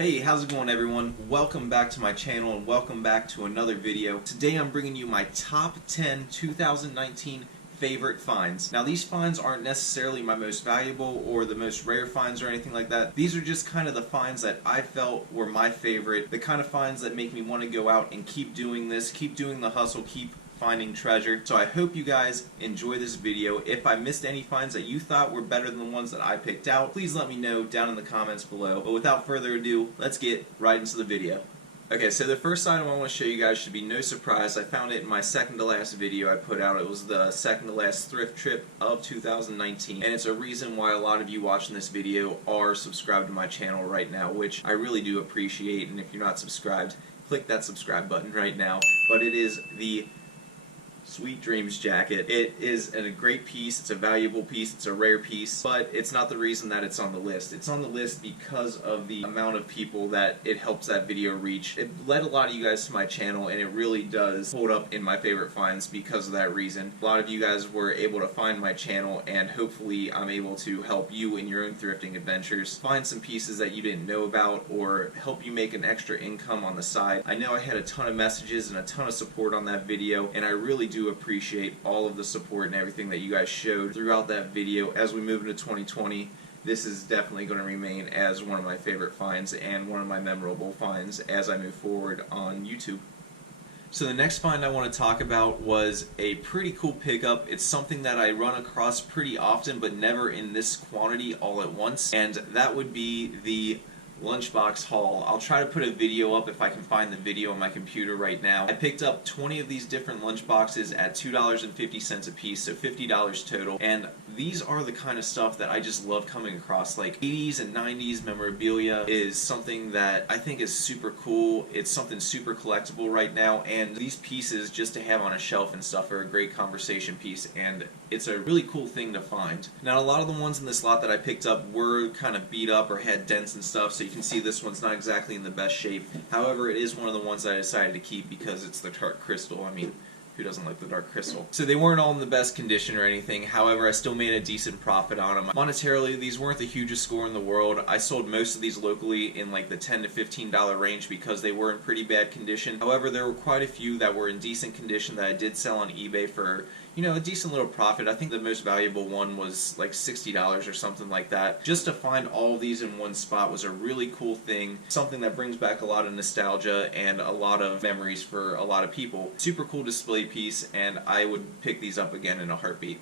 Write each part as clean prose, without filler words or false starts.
Hey, how's it going everyone? Welcome back to my channel and welcome back to another video. Today I'm bringing you my top 10 2019 favorite finds. Now these finds aren't necessarily my most valuable or the most rare finds or anything like that. These are just kind of the finds that I felt were my favorite, the kind of finds that make me want to go out and keep doing this, keep doing the hustle, keep finding treasure. So I hope you guys enjoy this video. If I missed any finds that you thought were better than the ones that I picked out, please let me know down in the comments below. But without further ado, let's get right into the video. Okay, so the first item I want to show you guys should be no surprise. I found it in my second to last video I put out. It was the second to last thrift trip of 2019, and it's a reason why a lot of you watching this video are subscribed to my channel right now, which I really do appreciate. And if you're not subscribed, click that subscribe button right now. But it is the Sweet Dreams jacket. It is a great piece, it's a valuable piece, it's a rare piece, but it's not the reason that it's on the list. It's on the list because of the amount of people that it helps that video reach. It led a lot of you guys to my channel, and it really does hold up in my favorite finds because of that reason. A lot of you guys were able to find my channel, and hopefully I'm able to help you in your own thrifting adventures, find some pieces that you didn't know about, or help you make an extra income on the side. I know I had a ton of messages and a ton of support on that video, and I really do appreciate all of the support and everything that you guys showed throughout that video. As we move into 2020, this is definitely going to remain as one of my favorite finds and one of my memorable finds as I move forward on YouTube. So the next find I want to talk about was a pretty cool pickup. It's something that I run across pretty often, but never in this quantity all at once, and that would be the Lunchbox Haul. I'll try to put a video up if I can find the video on my computer right now. I picked up 20 of these different lunchboxes at $2.50 a piece, so $50 total, and these are the kind of stuff that I just love coming across. Like 80s and 90s memorabilia is something that I think is super cool. It's something super collectible right now, and these pieces just to have on a shelf and stuff are a great conversation piece, and it's a really cool thing to find. Now a lot of the ones in this lot that I picked up were kind of beat up or had dents and stuff, so you can see this one's not exactly in the best shape. However, it is one of the ones that I decided to keep because it's the dark crystal. I mean, who doesn't like the dark crystal? So they weren't all in the best condition or anything. However, I still made a decent profit on them. Monetarily, these weren't the hugest score in the world. I sold most of these locally in like the $10 to $15 range because they were in pretty bad condition. However, there were quite a few that were in decent condition that I did sell on eBay for, you know, a decent little profit. I think the most valuable one was like $60 or something like that. Just to find all of these in one spot was a really cool thing, something that brings back a lot of nostalgia and a lot of memories for a lot of people. Super cool display piece, and I would pick these up again in a heartbeat.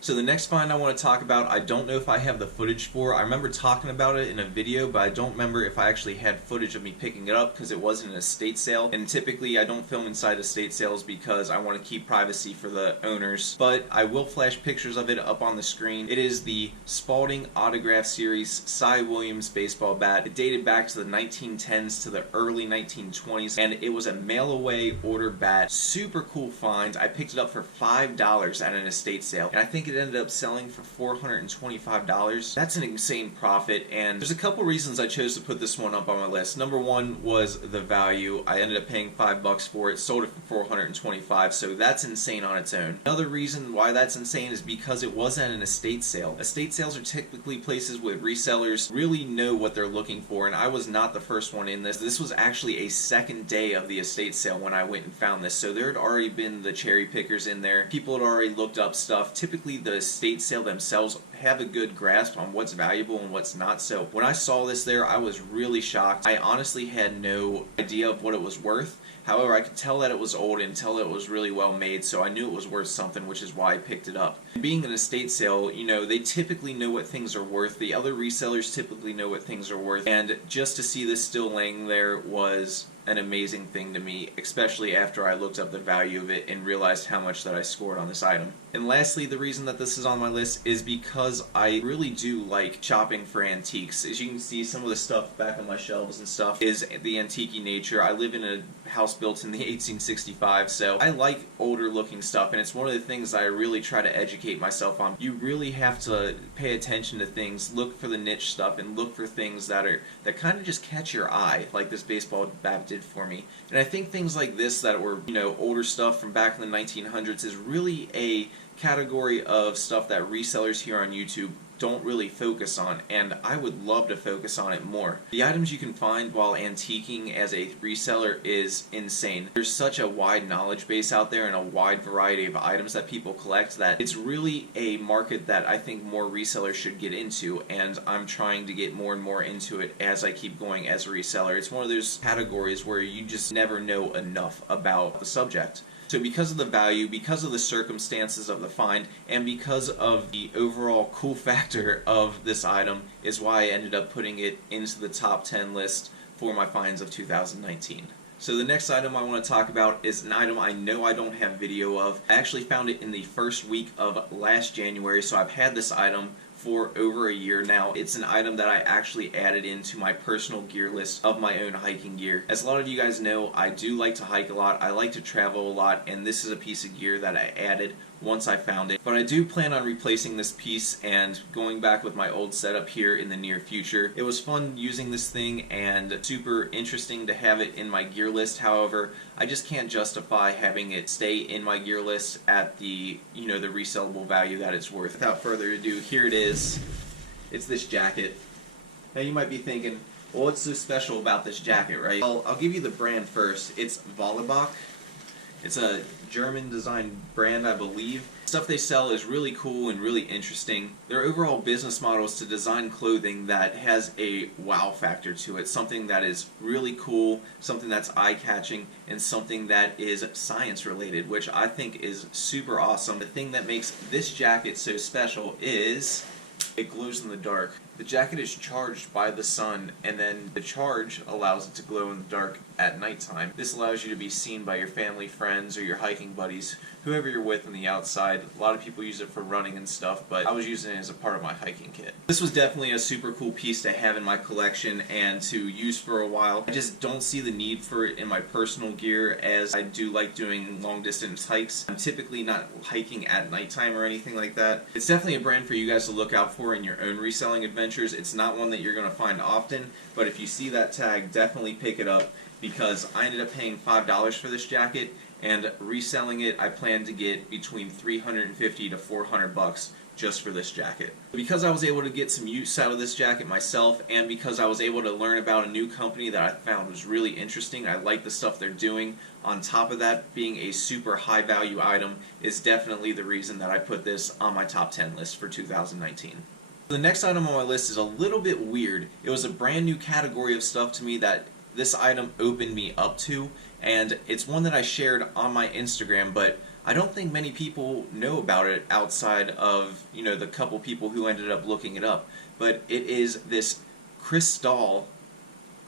So the next find I want to talk about, I don't know if I have the footage for. I remember talking about it in a video, but I don't remember if I actually had footage of me picking it up because it wasn't an estate sale. And typically I don't film inside estate sales because I want to keep privacy for the owners. But I will flash pictures of it up on the screen. It is the Spalding Autograph Series Cy Williams baseball bat. It dated back to the 1910s to the early 1920s, and it was a mail-away order bat. Super cool find. I picked it up for $5 at an estate sale, and I think it ended up selling for $425. That's an insane profit, and there's a couple reasons I chose to put this one up on my list. Number one was the value. I ended up paying $5 for it, sold it for $425, so that's insane on its own. Another reason why that's insane is because it was at an estate sale. Estate sales are typically places where resellers really know what they're looking for, and I was not the first one in this. This was actually a second day of the estate sale when I went and found this, so there had already been the cherry pickers in there. People had already looked up stuff. Typically the estate sale themselves have a good grasp on what's valuable and what's not, so when I saw this there, I was really shocked. I honestly had no idea of what it was worth. However, I could tell that it was old and tell it was really well made, so I knew it was worth something, which is why I picked it up. Being an estate sale, you know, they typically know what things are worth. The other resellers typically know what things are worth, and just to see this still laying there was an amazing thing to me, especially after I looked up the value of it and realized how much that I scored on this item. And lastly, the reason that this is on my list is because I really do like shopping for antiques. As you can see, some of the stuff back on my shelves and stuff is the antique nature. I live in a house built in the 1865, so I like older looking stuff, and it's one of the things I really try to educate myself on. You really have to pay attention to things, look for the niche stuff, and look for things that kind of just catch your eye, like this baseball bat did for me. And I think things like this that were, you know, older stuff from back in the 1900s is really a category of stuff that resellers here on YouTube don't really focus on, and I would love to focus on it more. The items you can find while antiquing as a reseller is insane. There's such a wide knowledge base out there and a wide variety of items that people collect that it's really a market that I think more resellers should get into, and I'm trying to get more and more into it as I keep going as a reseller. It's one of those categories where you just never know enough about the subject. So because of the value, because of the circumstances of the find, and because of the overall cool factor of this item is why I ended up putting it into the top 10 list for my finds of 2019. So the next item I want to talk about is an item I know I don't have video of. I actually found it in the first week of last January, so I've had this item for over a year now. It's an item that I actually added into my personal gear list of my own hiking gear. As a lot of you guys know, I do like to hike a lot, I like to travel a lot, and this is a piece of gear that I added once I found it. But I do plan on replacing this piece and going back with my old setup here in the near future. It was fun using this thing and super interesting to have it in my gear list. However, I just can't justify having it stay in my gear list at the, the resellable value that it's worth. Without further ado, here it is. It's this jacket. Now you might be thinking, well, what's so special about this jacket, right? Well, I'll give you the brand first. It's Volleybach. It's a German designed brand, I believe. Stuff they sell is really cool and really interesting. Their overall business model is to design clothing that has a wow factor to it, something that is really cool, something that's eye-catching, and something that is science related, which I think is super awesome. The thing that makes this jacket so special is it glows in the dark. The jacket is charged by the sun, and then the charge allows it to glow in the dark at nighttime. This allows you to be seen by your family, friends, or your hiking buddies, whoever you're with on the outside. A lot of people use it for running and stuff, but I was using it as a part of my hiking kit. This was definitely a super cool piece to have in my collection and to use for a while. I just don't see the need for it in my personal gear, as I do like doing long distance hikes. I'm typically not hiking at nighttime or anything like that. It's definitely a brand for you guys to look out for in your own reselling adventures. It's not one that you're going to find often, but if you see that tag, definitely pick it up, because I ended up paying $5 for this jacket, and reselling it I plan to get between $350 to $400 just for this jacket. Because I was able to get some use out of this jacket myself, and because I was able to learn about a new company that I found was really interesting, I like the stuff they're doing, on top of that being a super high value item is definitely the reason that I put this on my top 10 list for 2019. The next item on my list is a little bit weird. It was a brand new category of stuff to me that this item opened me up to, and it's one that I shared on my Instagram, but I don't think many people know about it outside of, the couple people who ended up looking it up. But it is this crystal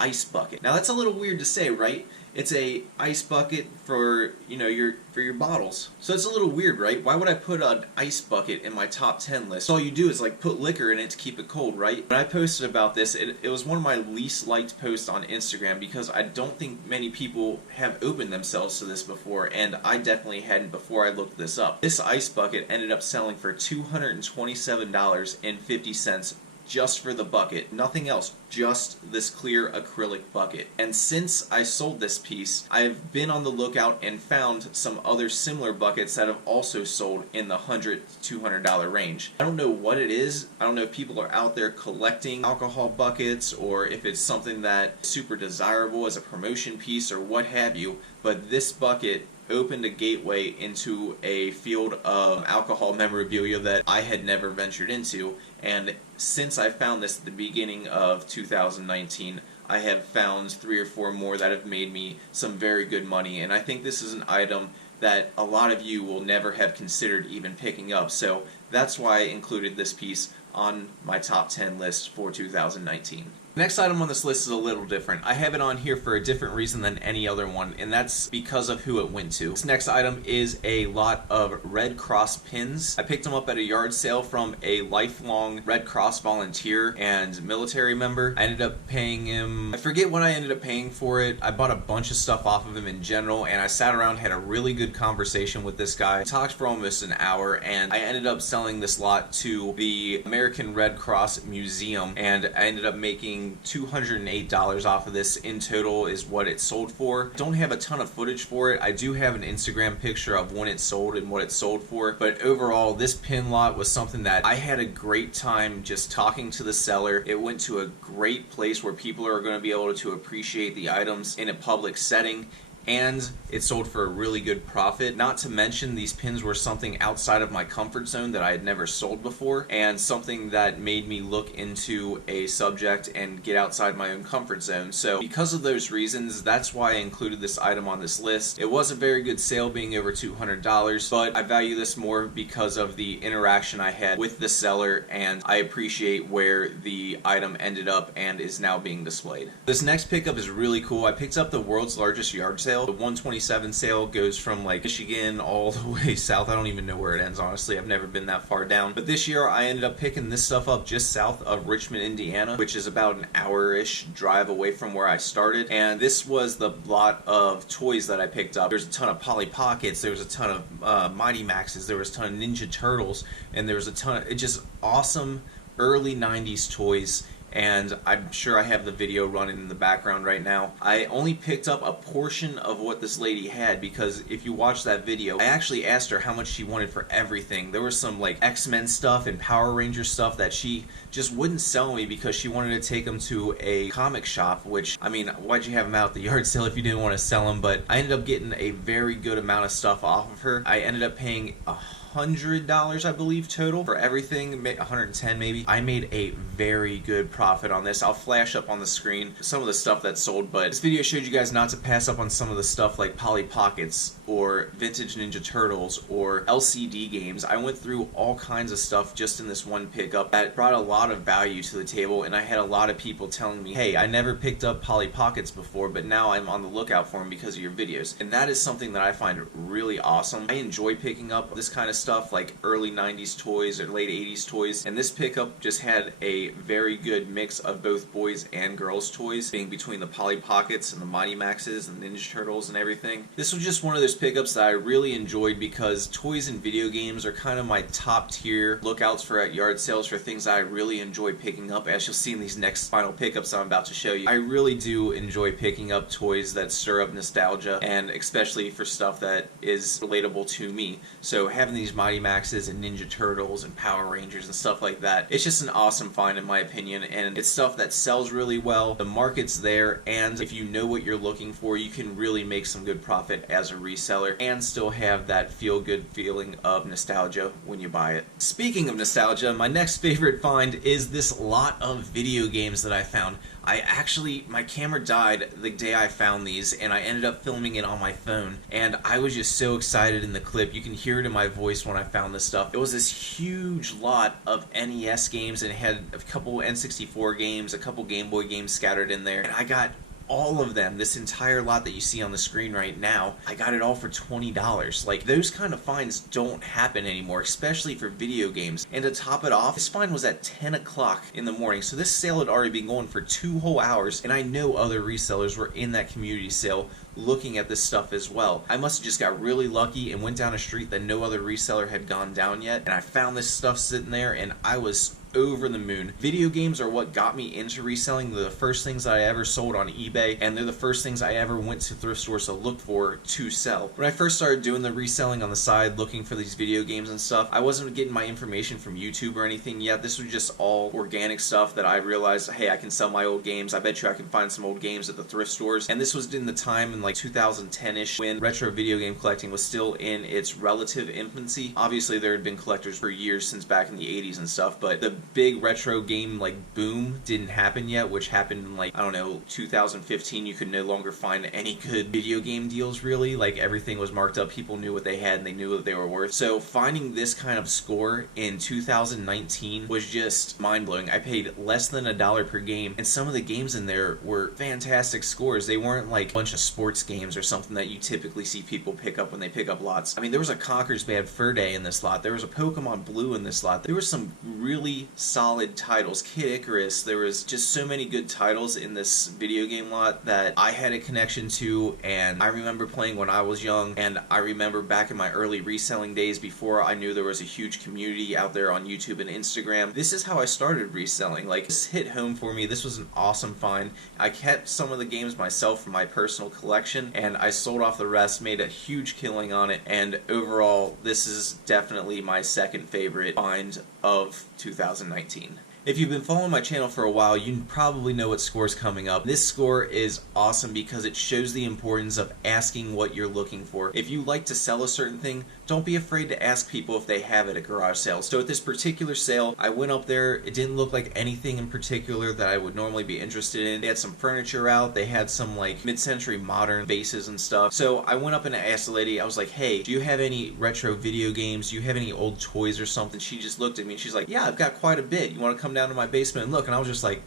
ice bucket. Now that's a little weird to say, right? It's a ice bucket for, your bottles. So it's a little weird, right? Why would I put an ice bucket in my top 10 list? All you do is put liquor in it to keep it cold, right? When I posted about this, it was one of my least liked posts on Instagram, because I don't think many people have opened themselves to this before, and I definitely hadn't before I looked this up. This ice bucket ended up selling for $227.50 just for the bucket, nothing else, just this clear acrylic bucket. And since I sold this piece, I've been on the lookout and found some other similar buckets that have also sold in the $100 to $200 range. I don't know what it is. I don't know if people are out there collecting alcohol buckets, or if it's something that's super desirable as a promotion piece or what have you, but this bucket opened a gateway into a field of alcohol memorabilia that I had never ventured into, and since I found this at the beginning of 2019, I have found 3 or 4 more that have made me some very good money, and I think this is an item that a lot of you will never have considered even picking up, so that's why I included this piece on my top 10 list for 2019. The next item on this list is a little different. I have it on here for a different reason than any other one, and that's because of who it went to. This next item is a lot of Red Cross pins. I picked them up at a yard sale from a lifelong Red Cross volunteer and military member. I ended up paying him, I forget what I ended up paying for it. I bought a bunch of stuff off of him in general, and I sat around, had a really good conversation with this guy. I talked for almost an hour, and I ended up selling this lot to the American Red Cross Museum, and I ended up making making $208 off of this in total is what it sold for. Don't have a ton of footage for it. I do have an Instagram picture of when it sold and what it sold for, but overall this pin lot was something that I had a great time just talking to the seller. It went to a great place where people are going to be able to appreciate the items in a public setting, and it sold for a really good profit. Not to mention, these pins were something outside of my comfort zone that I had never sold before, and something that made me look into a subject and get outside my own comfort zone. So because of those reasons, that's why I included this item on this list. It was a very good sale, being over $200, but I value this more because of the interaction I had with the seller, and I appreciate where the item ended up and is now being displayed. This next pickup is really cool. I picked up the world's largest yard sale. The 127 sale goes from like Michigan all the way south. I don't even know where it ends, honestly. I've never been that far down. But this year I ended up picking this stuff up just south of Richmond, Indiana, which is about an hour-ish drive away from where I started. And this was the lot of toys that I picked up. There's a ton of Polly Pockets, there was a ton of Mighty Maxes, there was a ton of Ninja Turtles, and there was a ton of just awesome early 90s toys. And I'm sure I have the video running in the background right now. I only picked up a portion of what this lady had, because if you watch that video, I actually asked her how much she wanted for everything. There was some like X-Men stuff and Power Ranger stuff that she just wouldn't sell me because she wanted to take them to a comic shop, which, I mean, why'd you have them out at the yard sale if you didn't want to sell them? But I ended up getting a very good amount of stuff off of her. I ended up paying $100, I believe, total for everything. 110 maybe. I made a very good profit on this. I'll flash up on the screen some of the stuff that sold, but this video showed you guys not to pass up on some of the stuff like Polly Pockets or vintage Ninja Turtles or LCD games. I went through all kinds of stuff just in this one pickup that brought a lot of value to the table, and I had a lot of people telling me, hey, I never picked up Polly Pockets before, but now I'm on the lookout for them because of your videos. And that is something that I find really awesome. I enjoy picking up this kind of stuff, like early 90s toys or late 80s toys, and this pickup just had a very good mix of both boys and girls toys, being between the Polly Pockets and the Mighty Maxes and Ninja Turtles and everything. This was just one of those pickups that I really enjoyed because toys and video games are kind of my top tier lookouts for at yard sales for things that I really enjoy picking up, as you'll see in these next final pickups I'm about to show you. I really do enjoy picking up toys that stir up nostalgia, and especially for stuff that is relatable to me. So having these Mighty Maxes and Ninja Turtles and Power Rangers and stuff like that, it's just an awesome find in my opinion, and it's stuff that sells really well. The market's there, and if you know what you're looking for, you can really make some good profit as a reseller and still have that feel-good feeling of nostalgia when you buy it. Speaking of nostalgia, my next favorite find is this lot of video games that I found. My camera died the day I found these, and I ended up filming it on my phone, and I was just so excited in the clip. You can hear it in my voice when I found this stuff. It was this huge lot of NES games, and it had a couple N64 games, a couple Game Boy games scattered in there, and I got all of them, this entire lot that you see on the screen right now. I got it all for $20. Like, those kind of finds don't happen anymore, especially for video games. And to top it off, this find was at 10 o'clock in the morning, so this sale had already been going for 2 whole hours, and I know other resellers were in that community sale looking at this stuff as well. I must have just got really lucky and went down a street that no other reseller had gone down yet, and I found this stuff sitting there, and I was over the moon. Video games are what got me into reselling. They're the first things that I ever sold on eBay, and they're the first things I ever went to thrift stores to look for to sell. When I first started doing the reselling on the side, looking for these video games and stuff, I wasn't getting my information from YouTube or anything yet. This was just all organic stuff that I realized, hey, I can sell my old games. I bet you I can find some old games at the thrift stores. And this was in the time in like 2010-ish when retro video game collecting was still in its relative infancy. Obviously there had been collectors for years since back in the 80s and stuff, but the big retro game like boom didn't happen yet, which happened in like, I don't know, 2015. You could no longer find any good video game deals really. Like, everything was marked up. People knew what they had and they knew what they were worth. So finding this kind of score in 2019 was just mind-blowing. I paid less than $1 per game, and some of the games in there were fantastic scores. They weren't like a bunch of sports games or something that you typically see people pick up when they pick up lots. I mean, there was a Conker's Bad Fur Day in this lot. There was a Pokemon Blue in this lot. There was some really solid titles. Kid Icarus, there was just so many good titles in this video game lot that I had a connection to, and I remember playing when I was young, and I remember back in my early reselling days before I knew there was a huge community out there on YouTube and Instagram. This is how I started reselling. Like, this hit home for me. This was an awesome find. I kept some of the games myself from my personal collection, and I sold off the rest, made a huge killing on it, and overall, this is definitely my second favorite find of 2019. If you've been following my channel for a while, you probably know what score's coming up. This score is awesome because it shows the importance of asking what you're looking for. If you like to sell a certain thing, don't be afraid to ask people if they have it at garage sales. So at this particular sale, I went up there. It didn't look like anything in particular that I would normally be interested in. They had some furniture out. They had some like mid-century modern vases and stuff. So I went up and I asked the lady, I was like, hey, do you have any retro video games? Do you have any old toys or something? She just looked at me and she's like, yeah, I've got quite a bit. You want to come down to my basement and look? And I was just like,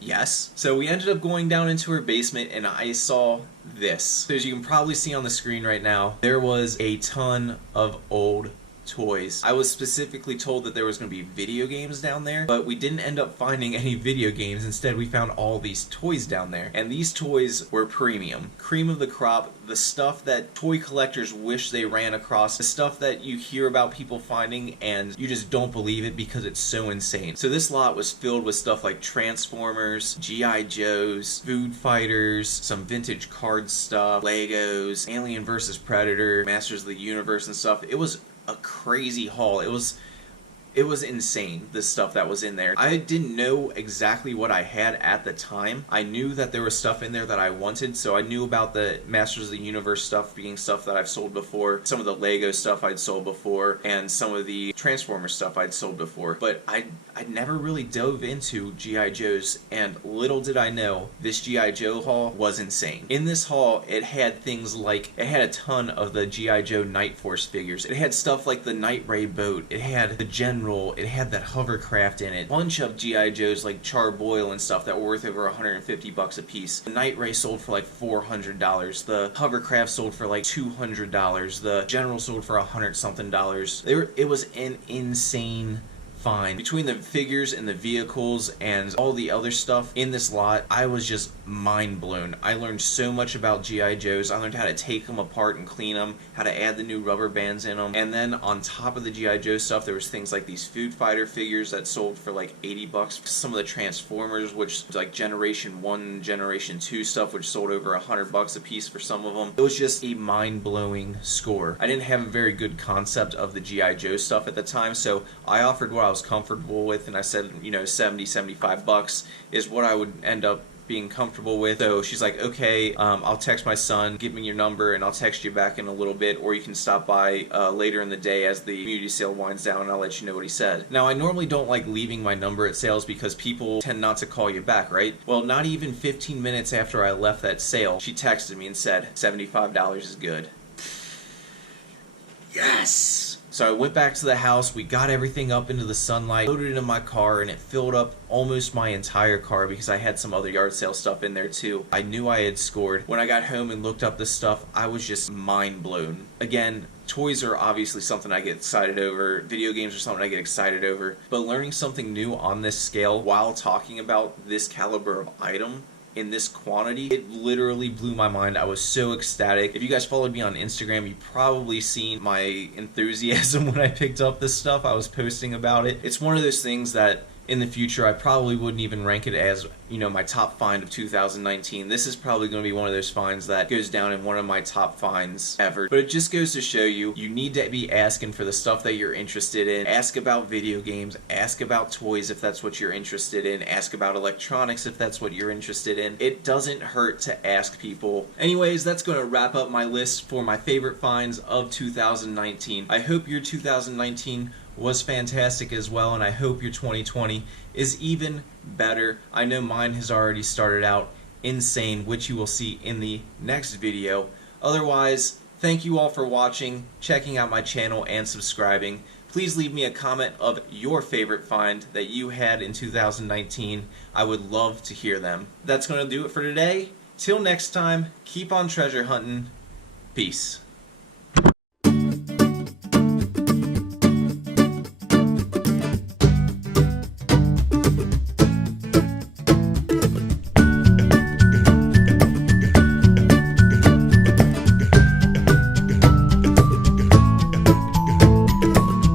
yes. So we ended up going down into her basement and I saw this. So as you can probably see on the screen right now, there was a ton of old toys. I was specifically told that there was going to be video games down there, but we didn't end up finding any video games. Instead, we found all these toys down there. And these toys were premium. Cream of the crop, the stuff that toy collectors wish they ran across, the stuff that you hear about people finding and you just don't believe it because it's so insane. So this lot was filled with stuff like Transformers, G.I. Joes, Food Fighters, some vintage card stuff, Legos, Alien vs. Predator, Masters of the Universe and stuff. It was a crazy haul. It was insane, the stuff that was in there. I didn't know exactly what I had at the time. I knew that there was stuff in there that I wanted, so I knew about the Masters of the Universe stuff being stuff that I've sold before, some of the Lego stuff I'd sold before, and some of the Transformers stuff I'd sold before. But I never really dove into G.I. Joes, and little did I know, this G.I. Joe haul was insane. In this haul, it had things like, it had a ton of the G.I. Joe Night Force figures. It had stuff like the Night Ray boat. It had the General. It had that hovercraft in it. Bunch of G.I. Joes like Charboil and stuff that were worth over $150 a piece. The Night Ray sold for like $400. The hovercraft sold for like $200. The General sold for $100-something. It was an insane find. Between the figures and the vehicles and all the other stuff in this lot, I was just mind blown. I learned so much about G.I. Joes. I learned how to take them apart and clean them, how to add the new rubber bands in them, and then on top of the G.I. Joe stuff, there was things like these Food Fighter figures that sold for like $80. Some of the Transformers, which like Generation 1, Generation 2 stuff, which sold over $100 a piece for some of them. It was just a mind-blowing score. I didn't have a very good concept of the G.I. Joe stuff at the time, so I offered what I was comfortable with, and I said, you know, $70-$75 is what I would end up being comfortable with. So she's like, okay, I'll text my son, give me your number, and I'll text you back in a little bit, or you can stop by later in the day as the community sale winds down, and I'll let you know what he said. Now, I normally don't like leaving my number at sales because people tend not to call you back, right? Well, not even 15 minutes after I left that sale, she texted me and said, $75 is good. Yes! So I went back to the house, we got everything up into the sunlight, loaded it in my car, and it filled up almost my entire car because I had some other yard sale stuff in there too. I knew I had scored. When I got home and looked up this stuff, I was just mind blown. Again, toys are obviously something I get excited over. Video games are something I get excited over. But learning something new on this scale while talking about this caliber of item in this quantity, it literally blew my mind. I was so ecstatic. If you guys followed me on Instagram, you probably seen my enthusiasm when I picked up this stuff. I was posting about it. It's one of those things that in the future I probably wouldn't even rank it as, you know, my top find of 2019. This is probably going to be one of those finds that goes down in one of my top finds ever. But it just goes to show you, you need to be asking for the stuff that you're interested in. Ask about video games, ask about toys if that's what you're interested in, ask about electronics if that's what you're interested in. It doesn't hurt to ask people. Anyways, that's going to wrap up my list for my favorite finds of 2019. I hope your 2019 was fantastic as well, and I hope your 2020 is even better. I know mine has already started out insane, which you will see in the next video. Otherwise, thank you all for watching, checking out my channel, and subscribing. Please leave me a comment of your favorite find that you had in 2019. I would love to hear them. That's going to do it for today. Till next time, keep on treasure hunting. Peace.